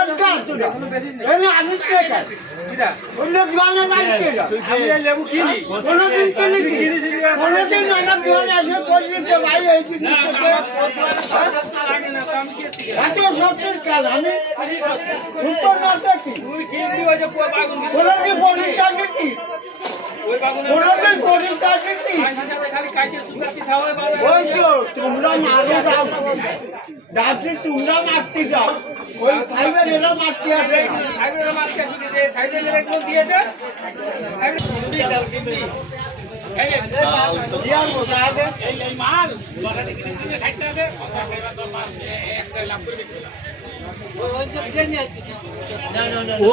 পরিষ্কার তোরা এনে আসিস না কেন অন্য দোকানে যাইতে আমি লেবু কিনি কোনোদিন কিনেছি কোনোদিন একটা দোকানে এসে পরিচিত ভাই এই জিনিসটাকে এত সত্যের কাজ আমি উত্তর না দেখি তুই কিনবি ওই যে বাগুন কোনোদিন পরিষ্কার দেখি ওই বাগুন কোনোদিন পরিষ্কার দেখি খালি কাইতে সুগাতি খাওয়াই বাবা ওই তো তোমরা মারো যাও ডাক্তার তোমরা মারতে যাও ওই ফাইবার এরা মারতে আসে না সাইডে মারতে আসি দে সাইডে একটু দিয়ে দে ইয়ার মতো আগে ও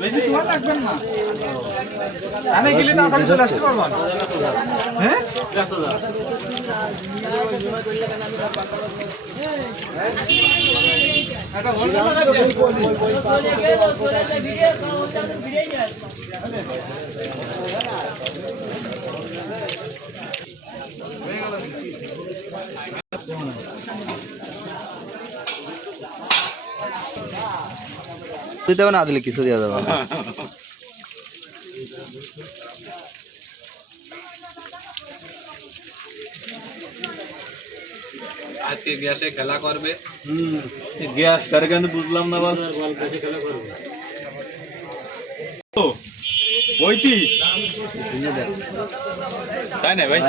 বেশি সময় লাগবেন না আনে গেলে তাড়াতাড়ি চলে আসতে পারবেন হ্যাঁ দিতে হবে না দিলে কিছু দেওয়া যাবে না আজকে গ্যাসে খেলা করবে গ্যাস কারে কেন বুঝলাম না বল বইতি তাই না ভাই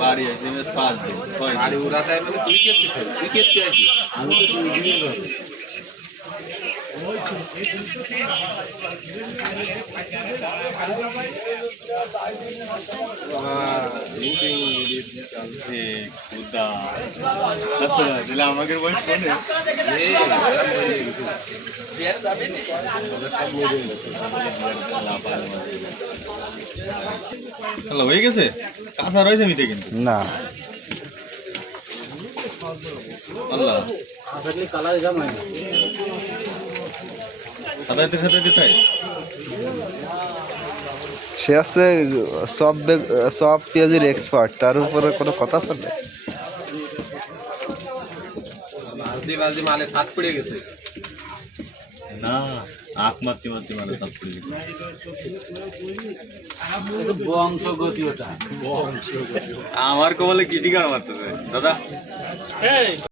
বাড়ি আছে পাঁচ দিন গাড়ি উড়াতে মানে তুই কে চাইছিস আমাকে বয়স শোনে হয়ে গেছে কাঁচা রয়েছে মিতে কিন্তু না আল্লাহ সাদাইতে সাদাইতে চাই সে আছে সব পেঁয়াজের এক্সপার্ট তার উপরে কোনো কথা চলে বালদি মালে সাত পড়ে গেছে না আখ মারতে মারতে মানে সব পড়ে গেছে বংশগতি ওটা আমার কবলে কৃষি কার মারতেছে দাদা